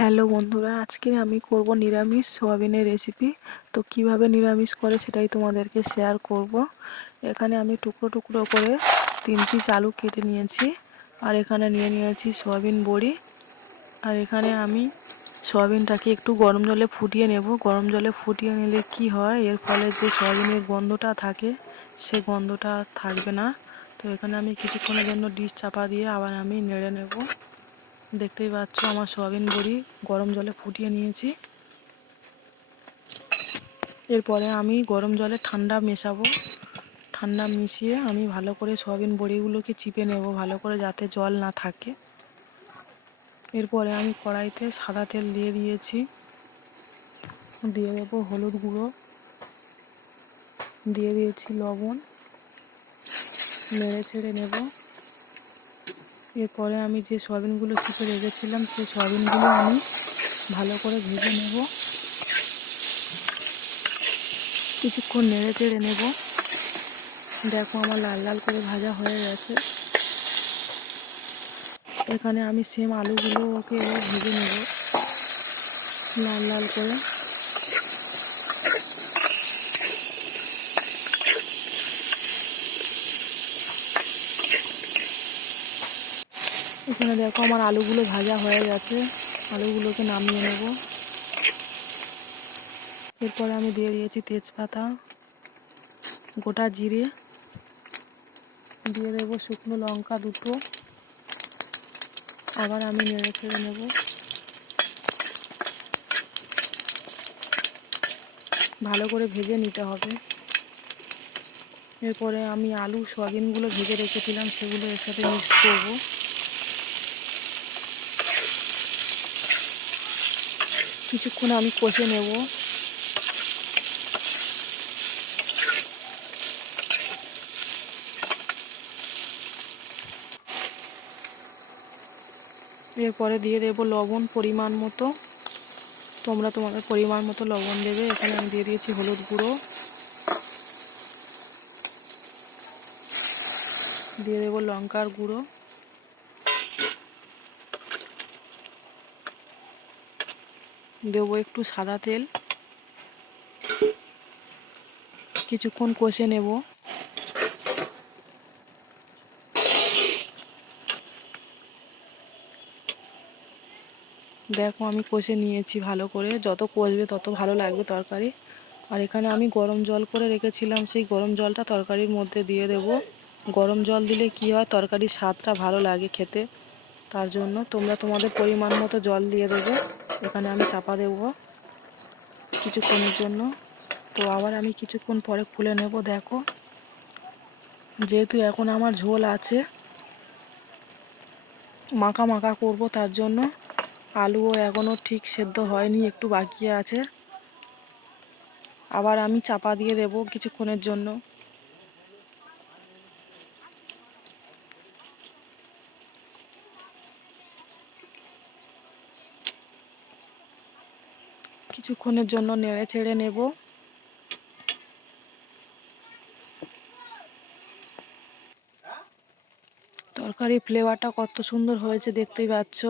Hello বন্ধুরা, আজকে আমি করব নিরামিষ সোয়াবিনের রেসিপি। তো কিভাবে নিরামিষ করে সেটাই তোমাদেরকে শেয়ার করব। এখানে আমি টুকরো টুকরো করে 3 পিস আলু কেটে নিয়েছি, আর এখানে নিয়ে নিয়েছি সোয়াবিন বড়ি। আর এখানে আমি সোয়াবিনটাকে একটু গরম জলে ফুটিয়ে নেব। গরম জলে ফুটিয়ে নিলে কি হয়, এর ফলে যে সোয়াবিনের গন্ধটা থাকে সে গন্ধটা থাকবে না। তো এখানে আমি কিছুক্ষণের জন্য ডিশ চাপা দিয়ে আবার আমি নেড়ে নেব। দেখতেই পাচ্ছ আমার সয়াবিন বড়ি গরম জলে ফুটিয়ে নিয়েছি। এরপরে আমি গরম জলে ঠান্ডা মেশাবো। ঠান্ডা মিশিয়ে আমি ভালো করে সয়াবিন বড়িগুলোকে চিপে নেব ভালো করে, যাতে জল না থাকে। এরপরে আমি কড়াইতে সাদা তেল দিয়ে দিয়েছি, দিয়ে দেবো হলুদ গুঁড়ো, দিয়ে দিয়েছি লবণ, নেড়ে ছেড়ে নেব। এরপরে আমি যে সয়াবিনগুলো চিপে রেখেছিলাম সেই সয়াবিনগুলো আমি ভালো করে ভেজে নেব। কিছুক্ষণ নেড়ে চেড়ে নেব। দেখো আমার লাল লাল করে ভাজা হয়ে গেছে। এখানে আমি সেম আলুগুলোকে এবার ভেজে নেব লাল লাল করে। এখানে দেখো আমার আলুগুলো ভাজা হয়ে গেছে। আলুগুলোকে নামিয়ে নেব। এরপরে আমি দিয়ে দিয়েছি তেজপাতা, গোটা জিরে, দিয়ে দেবো শুকনো লঙ্কা দুটো। আবার আমি নেড়ে চেড়ে নেব। ভালো করে ভেজে নিতে হবে। এরপরে আমি আলু সয়াবিনগুলো ভেজে রেখেছিলাম সেগুলো এর সাথে মিক্স করব। কিছুক্ষণ আমি কষে নেব। এরপরে দিয়ে দেবো লবণ পরিমাণ মতো। তোমরা তোমাদের পরিমাণ মতো লবণ দেবে। এখানে আমি দিয়ে দিয়েছি হলুদ গুঁড়ো, দিয়ে দেবো লঙ্কার গুঁড়ো, দেবো একটু সাদা তেল। কিছুক্ষণ কষে নেব। দেখো আমি কষে নিয়েছি ভালো করে, যত কষবে তত ভালো লাগবে তরকারি। আর এখানে আমি গরম জল করে রেখেছিলাম, সেই গরম জলটা তরকারির মধ্যে দিয়ে দেব। গরম জল দিলে কি হয়, তরকারির স্বাদটা ভালো লাগে খেতে। তার জন্য তোমরা তোমাদের পরিমাণ মতো জল দিয়ে দেবে। এখানে আমি চাপা দেব কিছুক্ষণের জন্য। তো আবার আমি কিছুক্ষণ পরে খুলে নেব। দেখো যেহেতু এখন আমার ঝোল আছে, মাখা মাখা করব, তার জন্য আলুও এখনও ঠিক সেদ্ধ হয়নি, একটু বাকি আছে। আবার আমি চাপা দিয়ে দেব কিছুক্ষণের জন্য। কিছুক্ষণের জন্য নেড়ে চেড়ে নেব। তরকারির ফ্লেভারটা কত সুন্দর হয়েছে দেখতেই পাচ্ছ।